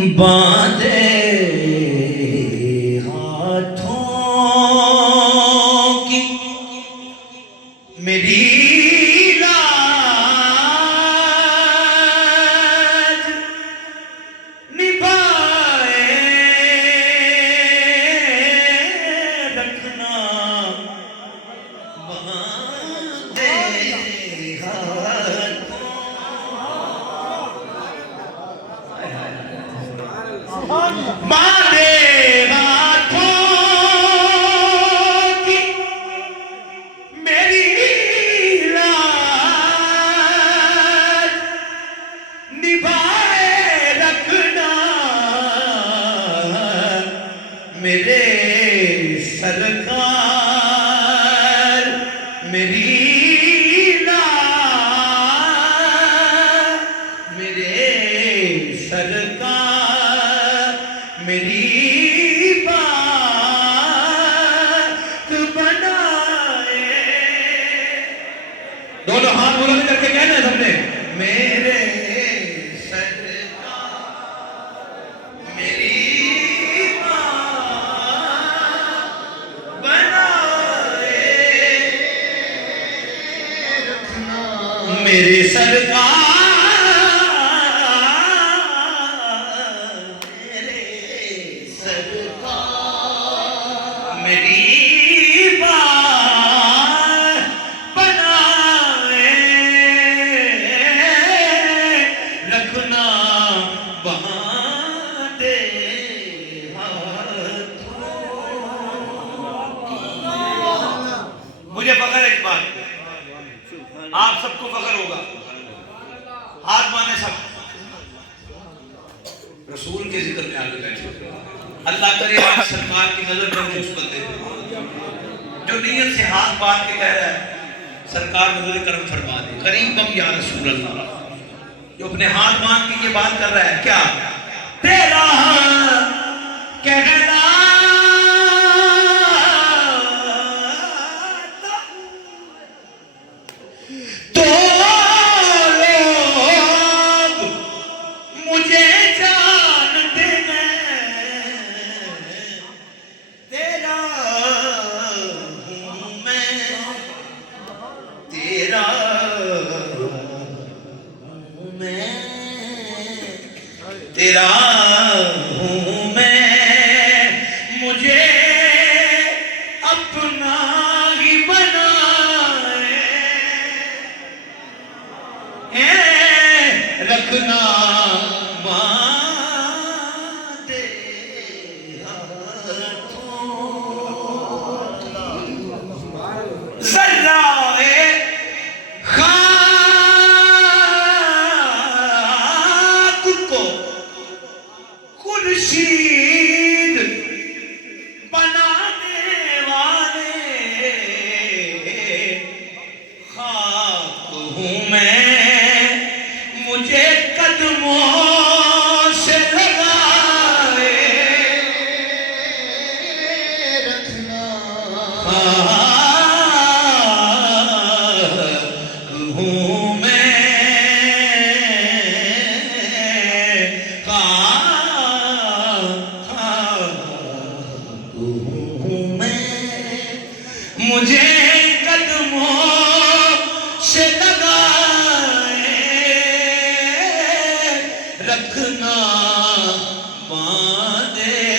बांधे हाथों की मेरी लाज निभाए रखना बांधे बांधे हाथों की मेरी लाज निभाए रखना मेरे सरकार मेरी लाज मेरे सरकार मेरी बात बनाए। दोनों हाथ बुलंद करके कहना है सबने, मेरे सरकार मेरी बात बनाए रखना मेरे सरकार मेरी बात बनाए रखना बांधे हाथों। मुझे फख्र है इस बात, आप सबको फख्र होगा। हाथ बांधे सब, रसूल के जिक्र में आगे बैठे। अल्लाह करे सरकार की नजर बने उस बंदे जो नीयत से हाथ बांध के कह रहा है सरकार नजर करम फरमा दे, करीबम या रसूल अल्लाह, जो अपने हाथ बांध के ये बात कर रहा है क्या तेरा कहना तो लोग मुझे जानते हैं, तेरा हूं मैं, तेरा हूं मैं, तेरा हूं मैं, मुझे अपना ही बनाए रखना बांधे हाथों। ज़र्राए खाक को खुर्शीद बनाने वाले खाक हूँ मैं, मुझे कदमों से लगाए रखना खाक हूँ मैं, खाक हूँ मैं, मुझे कदमों से लगाए रखना बांधे